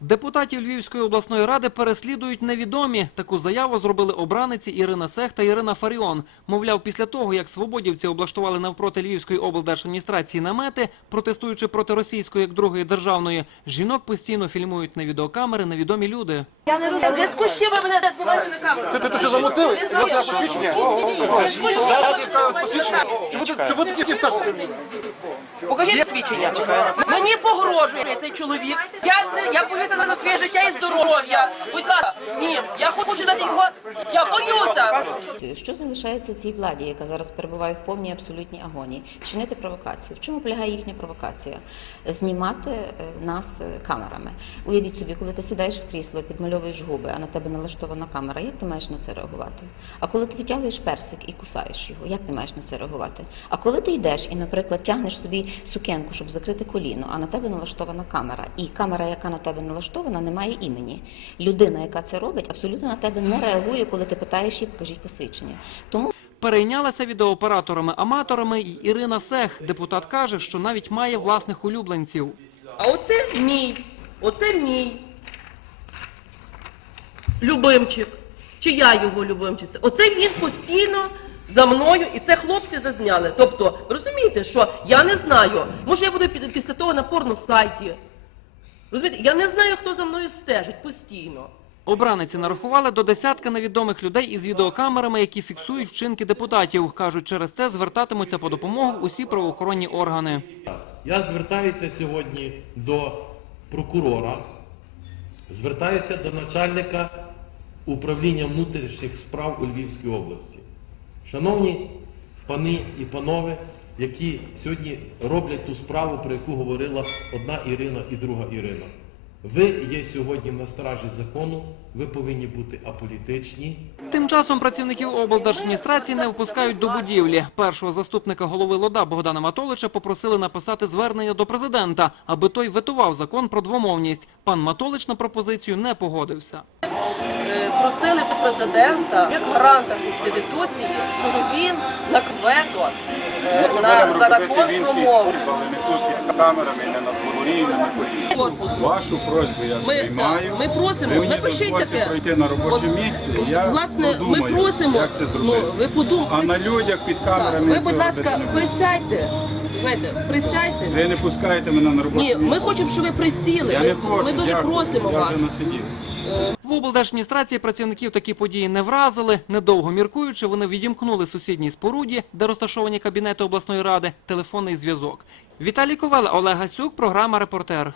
Депутатів Львівської обласної ради переслідують невідомі. Таку заяву зробили обраниці Ірина Сех та Ірина Фаріон. Мовляв, після того, як свободівці облаштували навпроти Львівської облдержадміністрації намети, протестуючи проти російської як другої державної, жінок постійно фільмують на відеокамери невідомі люди. У зв'язку з чим ви мене знімаєте на камеру? Ти, ти, ти що замутив? Я тебе посвідчення? Я тебе посвідчення? Чому ти, чому ти такі скажеш? Покажіть свідчення. Мені погрожує цей чоловік. Я, не- я боюся за своє життя і здоров'я. Будь ласка, ні, я хочу дати його. Я боюся. Що залишається цій владі, яка зараз перебуває в повній абсолютній агонії? Чинити провокацію. В чому полягає їхня провокація? Знімати е, нас е, камерами. Уявіть собі, коли ти сідаєш в крісло, підмальовуєш губи, а на тебе налаштована камера, як ти маєш на це реагувати? А коли ти витягуєш персик і кусаєш його, як ти маєш на це реагувати? А коли ти йдеш і, наприклад, тягнеш собі сукенку, щоб закрити коліно, а на тебе налаштована камера, і камера, яка на тебе налаштована, не має імені. Людина, яка це робить, абсолютно на тебе не реагує, коли ти питаєш її, покажіть посвідчення. Тому Перейнялася відеооператорами-аматорами і Ірина Сех. Депутат каже, що навіть має власних улюбленців. А оце мій. Оце мій. Любимчик. Чи я його любимчиця? Оце він постійно за мною, і це хлопці зазняли. Тобто, розумієте, що я не знаю. Може, я буду під- після того на порносайті. Розумієте, я не знаю, хто за мною стежить постійно. Обраниці нарахували до десятка невідомих людей із відеокамерами, які фіксують вчинки депутатів. Кажуть, через це звертатимуться по допомогу усі правоохоронні органи. Я звертаюся сьогодні до прокурора, звертаюся до начальника управління внутрішніх справ у Львівській області. Шановні пани і панове, які сьогодні роблять ту справу, про яку говорила одна Ірина і друга Ірина. Ви є сьогодні на стражі закону, ви повинні бути аполітичні. Тим часом працівників облдержадміністрації не впускають до будівлі. Першого заступника голови ЛОДА Богдана Матолича попросили написати звернення до президента, аби той ветував закон про двомовність. Пан Матолич на пропозицію не погодився. Просили президента як гаранта конституції, що він на вето е, на закон про мову. камерами, не на дворі, не на. Вашу просьбу я сприймаю. ми просимо, Ви напишіть таке. пройти на робоче От, місце, я Власне, подумаю, ми просимо, як це ну, зробити. ви подум... А на людях під Так, камерами Ви, будь ласка, присядьте. Знаєте, присядьте. Ви не пускаєте мене на робоче Ні, місце. ми хочемо, щоб ви присіли. Я Ми, не хочу, ми дуже дякую. просимо я вас. вже насидівся. Облдержадміністрації працівників такі події не вразили. Недовго міркуючи, вони відімкнули сусідній споруді, де розташовані кабінети обласної ради, телефонний зв'язок. Віталій Коваль, Олег Гасюк, програма «Репортер».